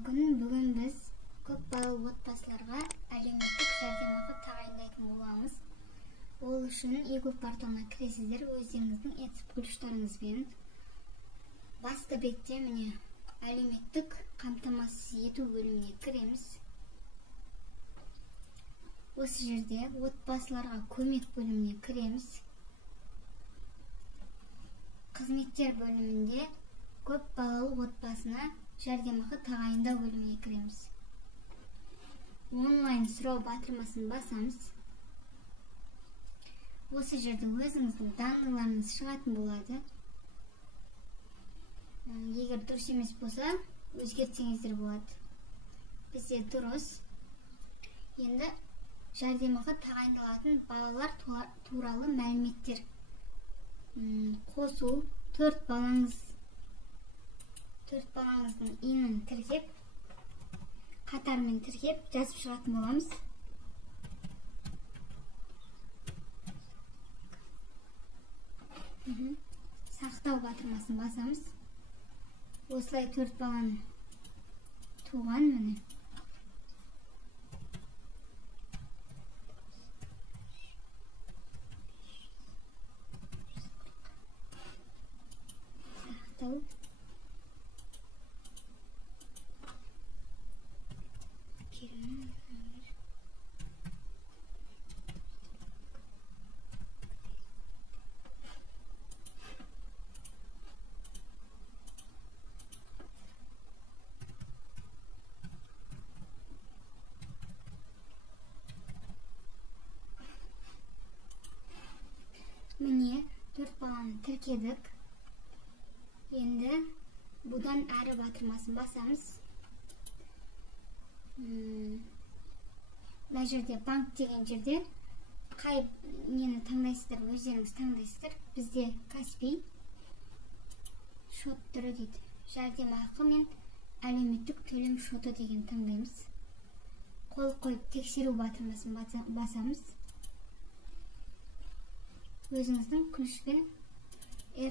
Бүгін біз көп балалы отбасыларға әлеуметтік жәрдемақы тағайындайтын боламыз. Ол үшін егу порталына кіресіздер, өздеріңіздің этп-күштарыңызбен басты бетте міне әлеуметтік қамтамасыз ету бөліміне кіреміз. Осы жерде отбасыларға көмек бөліміне кіреміз. Қызметтер бөлімінде көп балалы отбасына жәрдемақы тағайындау бөліміне кіреміз. Онлайн сұрау батырмасын басамыз. Осы жерде өзіңіздің данныйларыңыз шығатын болады. Егер дұрыс емес болса, өзгертсеңіздер болады. Бізде дұрыс. Енді жәрдемақы тағайындалатын балалар туралы мәліметтер қосу, 4 балаңыздың инін тіркеп, қатармен тіркеп жазып шығатын боламыз. Сақтау батырмасын басамыз. Осылай 4 баланы туған міне. Сақтау. Міне 4 баланы тіркедік. Енді бұдан әрі батырмасын басамыз. Мына жерде банк деген жерде қай нені таңдайсыздар, өздеріңіз таңдайсыздар. Бізде Каспий шот түрі дейді. Жәрдемақы мен әлеуметтік төлем шоты деген таңдаймыз. Қол қойып тексеру батырмасын басамыз. Өзіңіздің күшпен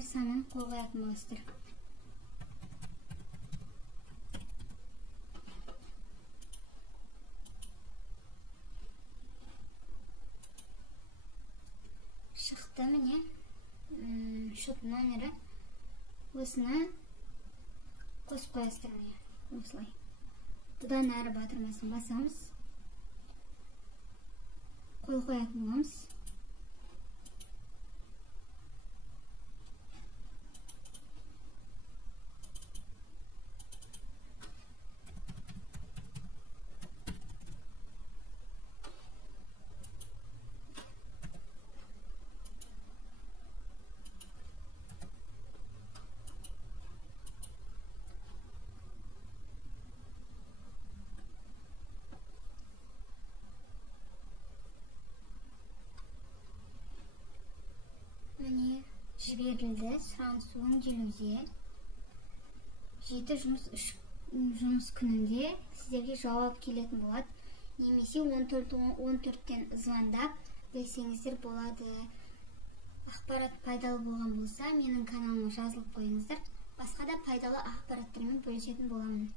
санын қол қоятын боласыздар. Шықты міне шот номері. Осыны қосып қоясыздар міне. Осылай. Бұдан әрі батырмасын басамыз. Қол қоятын боламыз. Міне жіберілді, сұраныс өңделуде. 7 жұмыс күнінде сіздерге жауап келетін болады. Немесе 14-тен звондап білсеңіздер болады. Ақпарат пайдалы болған болса, менің каналыма жазылып қойыңыздар. Басқа да пайдалы ақпараттармен бөлісетін боламын.